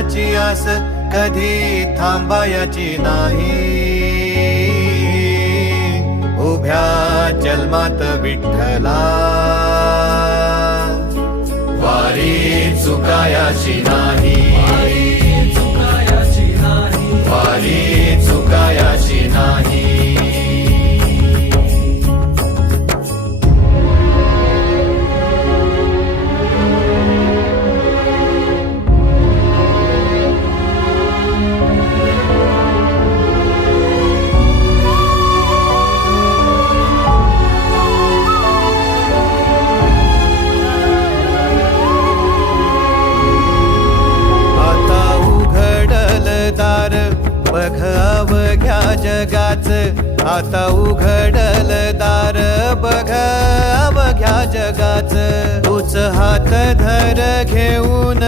देवाची आस कधी थांबायची नाही. उभ्या जन्मात विठ्ठला वारी चुकायाची नाही. वारी चुकायाची नाही. बघ अवघ्या जगाच, आता उघडल दार बघ अवघ्या जगाच. तूच हात धर घेऊन